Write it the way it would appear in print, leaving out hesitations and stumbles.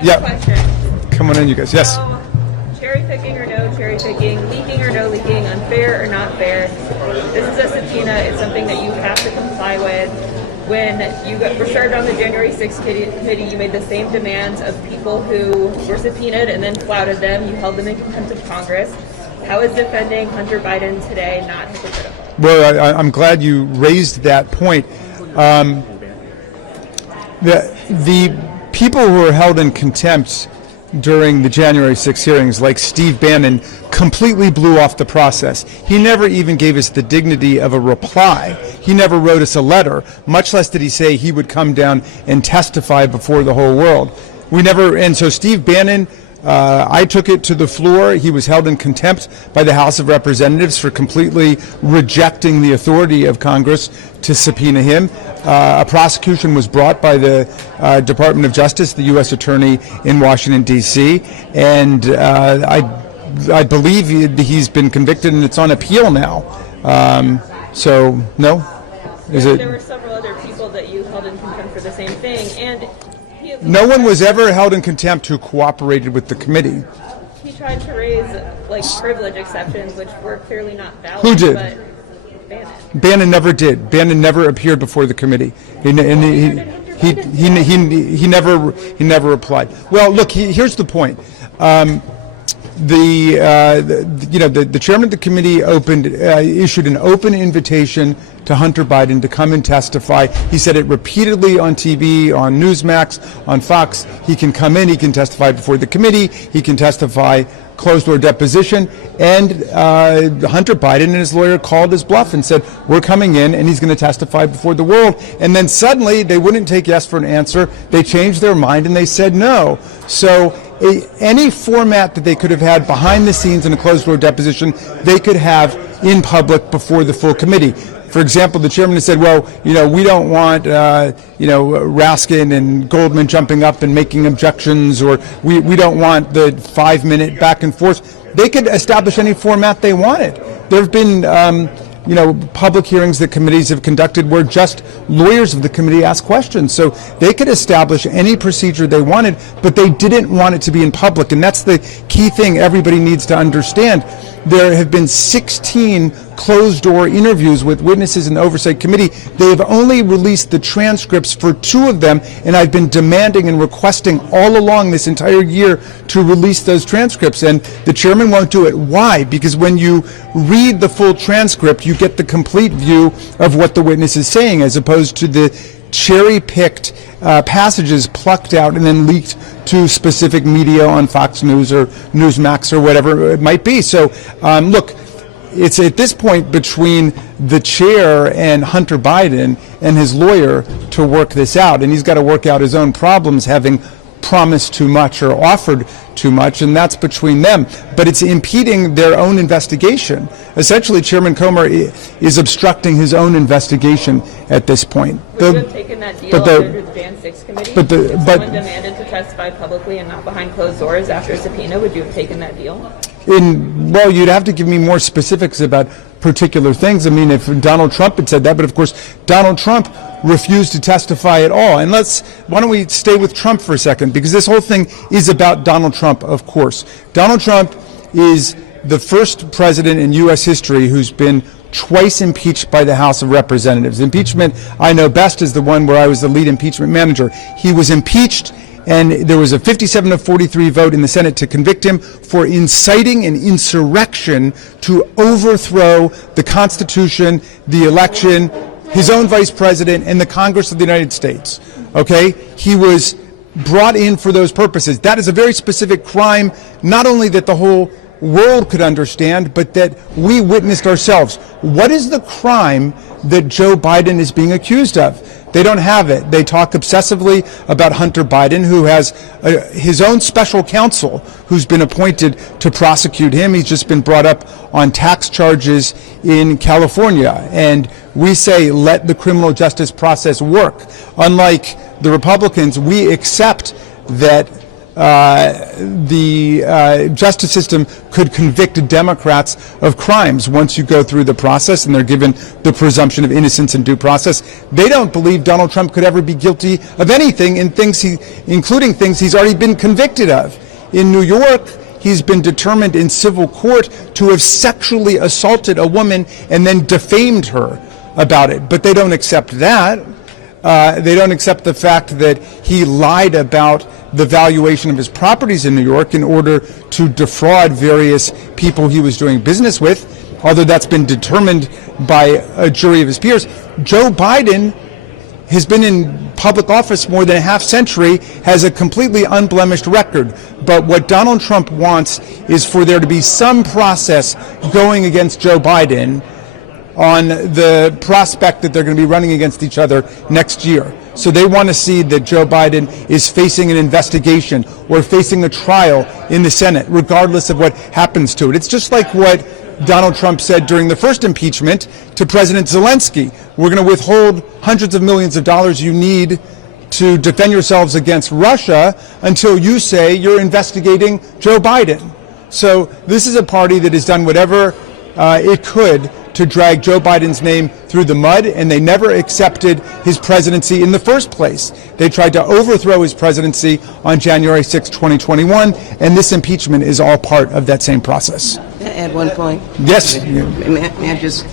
Yeah. Question. Come on in, you guys. Yes. So, cherry picking or no cherry picking, leaking or no leaking, unfair or not fair. This is a subpoena. It's something that you have to comply with. When you were served on the January 6th committee, you made the same demands of people who were subpoenaed and then flouted them. You held them in contempt of Congress. How is defending Hunter Biden today not hypocritical? Well, I'm glad you raised that point. The people who were held in contempt during the January 6 hearings, like Steve Bannon, completely blew off the process. He never even gave us the dignity of a reply. He never wrote us a letter, much less did he say he would come down and testify before the whole world. And so Steve Bannon, I took it to the floor. He was held in contempt by the House of Representatives for completely rejecting the authority of Congress to subpoena him. A prosecution was brought by the Department of Justice, the U.S. Attorney in Washington, D.C., and I believe he's been convicted and it's on appeal now. So, no? There were several other people that you held in contempt for the same thing, and no one was ever held in contempt who cooperated with the committee. He tried to raise privilege exceptions, which were clearly not valid. Who did? But Bannon never did. Bannon never appeared before the committee. He never applied. Well, look, here's the point. The chairman of the committee issued an open invitation to Hunter Biden to come and testify. He said it repeatedly on TV, on Newsmax, on Fox. He can come in, he can testify before the committee, he can testify closed-door deposition, and Hunter Biden and his lawyer called his bluff and said, we're coming in and he's going to testify before the world. And then suddenly they wouldn't take yes for an answer. They changed their mind and they said no. So any format that they could have had behind the scenes in a closed-door deposition, they could have in public before the full committee. For example, the chairman has said, well, we don't want, Raskin and Goldman jumping up and making objections, or we don't want the 5-minute back and forth. They could establish any format they wanted. There have been, public hearings that committees have conducted where just lawyers of the committee ask questions. So they could establish any procedure they wanted, but they didn't want it to be in public. And that's the key thing everybody needs to understand. There have been 16 closed-door interviews with witnesses in the Oversight Committee. They have only released the transcripts for 2 of them, and I've been demanding and requesting all along this entire year to release those transcripts, and the chairman won't do it. Why? Because when you read the full transcript, you get the complete view of what the witness is saying, as opposed to the cherry-picked passages plucked out and then leaked to specific media on Fox News or Newsmax or whatever it might be. So, look, it's at this point between the chair and Hunter Biden and his lawyer to work this out, and he's got to work out his own problems, having promised too much or offered too much, and that's between them. But it's impeding their own investigation. Essentially, Chairman Comer is obstructing his own investigation at this point. Would you have taken that deal under the Jan 6 committee? If someone demanded to testify publicly and not behind closed doors after a subpoena, would you have taken that deal? Well, you'd have to give me more specifics about particular things. I mean, if Donald Trump had said that, but of course, Donald Trump refused to testify at all. And why don't we stay with Trump for a second? Because this whole thing is about Donald Trump, of course. Donald Trump is the first president in U.S. history who's been twice impeached by the House of Representatives. Impeachment, I know best, is the one where I was the lead impeachment manager. He was impeached, and there was a 57-43 vote in the Senate to convict him for inciting an insurrection to overthrow the Constitution, the election, his own vice president, and the Congress of the United States. Okay? He was brought in for those purposes. That is a very specific crime, not only that the whole world could understand, but that we witnessed ourselves. What is the crime that Joe Biden is being accused of? They don't have it. They talk obsessively about Hunter Biden, who has his own special counsel who's been appointed to prosecute him. He's just been brought up on tax charges in California. And we say, let the criminal justice process work. Unlike the Republicans, we accept that the justice system could convict Democrats of crimes once you go through the process and they're given the presumption of innocence and due process. They don't believe Donald Trump could ever be guilty of anything, including things he's already been convicted of. In New York, he's been determined in civil court to have sexually assaulted a woman and then defamed her about it. But they don't accept that. They don't accept the fact that he lied about the valuation of his properties in New York in order to defraud various people he was doing business with, although that's been determined by a jury of his peers. Joe Biden has been in public office more than a half century, has a completely unblemished record. But what Donald Trump wants is for there to be some process going against Joe Biden on the prospect that they're going to be running against each other next year. So they want to see that Joe Biden is facing an investigation or facing a trial in the Senate, regardless of what happens to it. It's just like what Donald Trump said during the first impeachment to President Zelensky. We're going to withhold hundreds of millions of dollars you need to defend yourselves against Russia until you say you're investigating Joe Biden. So this is a party that has done whatever it could to drag Joe Biden's name through the mud, and they never accepted his presidency in the first place. They tried to overthrow his presidency on January 6, 2021, and this impeachment is all part of that same process. At one point? Yes. May I just